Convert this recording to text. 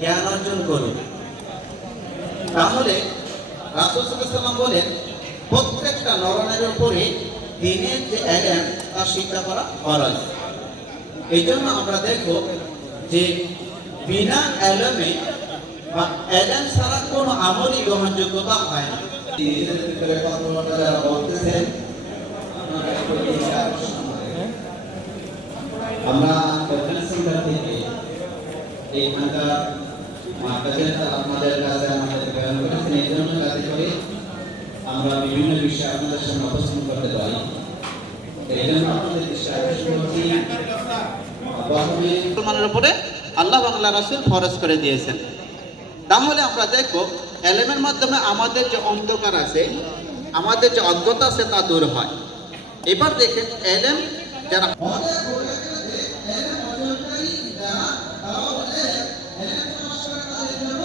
জ্ঞান অর্জন করুন। তাহলে রাসূল সাল্লাল্লাহু আলাইহি ওয়াসাল্লাম বলেন প্রত্যেকটা নরনারীর উপরে দিনের যে এলেম তা শিক্ষা করা ফরজ। এই জন্য আমরা দেখব যে বিনা এলেমে বা এলেম ছাড়া কোনো আমলই গ্রহণযোগ্যতা হয় না। নিজেদের ভিতরে কথাবার্তা যারা বলতেছেন আমরা রেফারেন্স সেন্টার থেকে এইখানকার মাদ্রাসা আপনাদের কাছে আমাদের প্রেরণ করেছেন, এই জন্য যাতে করে আমরা বিভিন্ন বিষয়ে আপনাদের সামনে উপস্থাপন করতে পারি। এই জন্য আপনাদের দৃষ্টি আকর্ষণ করছি, প্রথমে মুসলমানের উপরে আল্লাহ বাংলা রাসূল ফরজ করে দিয়েছেন। তাহলে আমরা দেখব এলেমের মাধ্যমে আমাদের যে অন্ধকার আছে, আমাদের যে অজ্ঞতা আছে তা দূর হয়। এবার দেখেন এলেম যারা এলেম অর্জনকারী যারা তারা এলেম নষ্ট করে তাদের জন্য